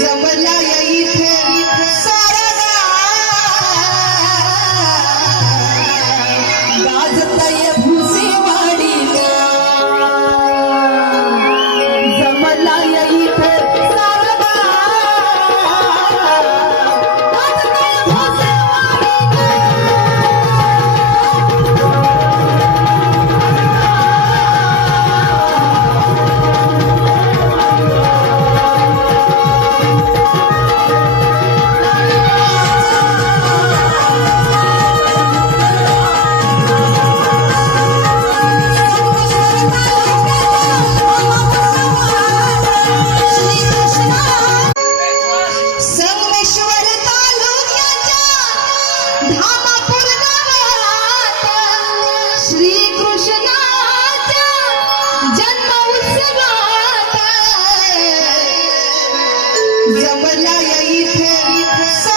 जमला इथे. जमला या इथे